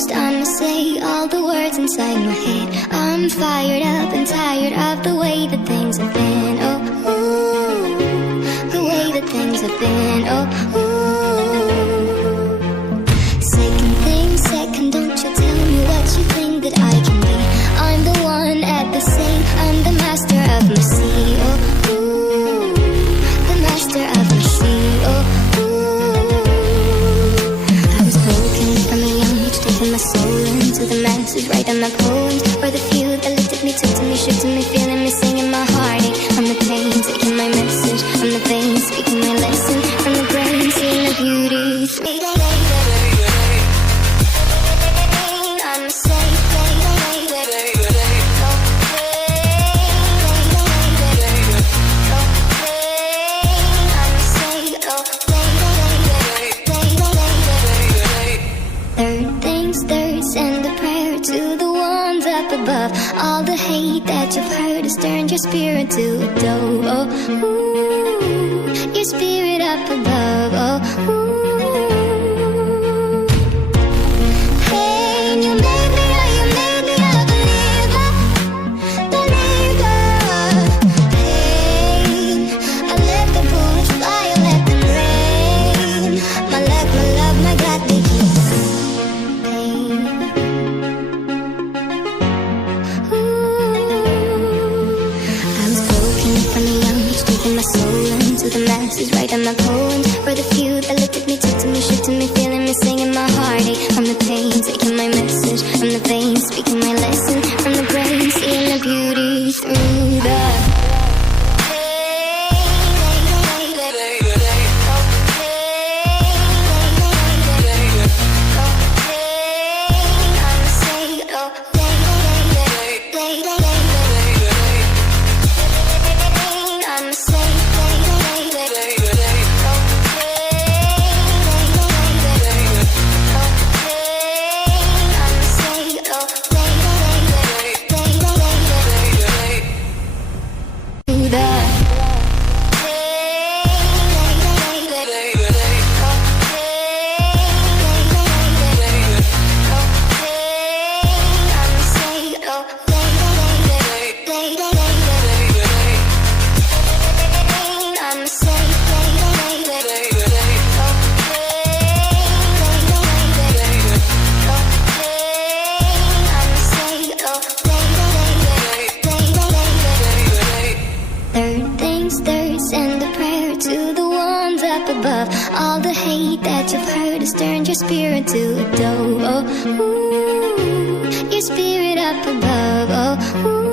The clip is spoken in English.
first I'ma say all the words inside my head. I'm fired up and tired of the way that things have been. Oh, ooh, the way that things have been. Oh, ooh. Second thing, second, don't you tell me what you think that I can be. I'm the one at the same, I'm the master of my sea. Oh, ooh, the master of my sea. Oh, my soul into the masses, writing my poems for the few that looked at me, took to me, shook to me, feeling me, singing my heartache. From the pain, taking my message from the vein, speaking my lesson from the brain, seeing the beauty through the I'm safe. Send a prayer to the ones up above. All the hate that you've heard has turned your spirit to a dove. Oh, ooh, your spirit up above. Oh, ooh. Hey, you made me a believer, believer. Hey, I let the bullets fly, I let them rain. My luck, my love, my God, they keep my soul into the masses, writing my poems for the few that looked at me, took to me, shook to me, feeling me, singing my heartache from the pain, taking my message from the vein, speaking my lesson from the brain, seeing the beauty through the send a prayer to the ones up above. All the hate that you've heard has turned your spirit to a dove. Oh, ooh, your spirit up above. Oh, ooh.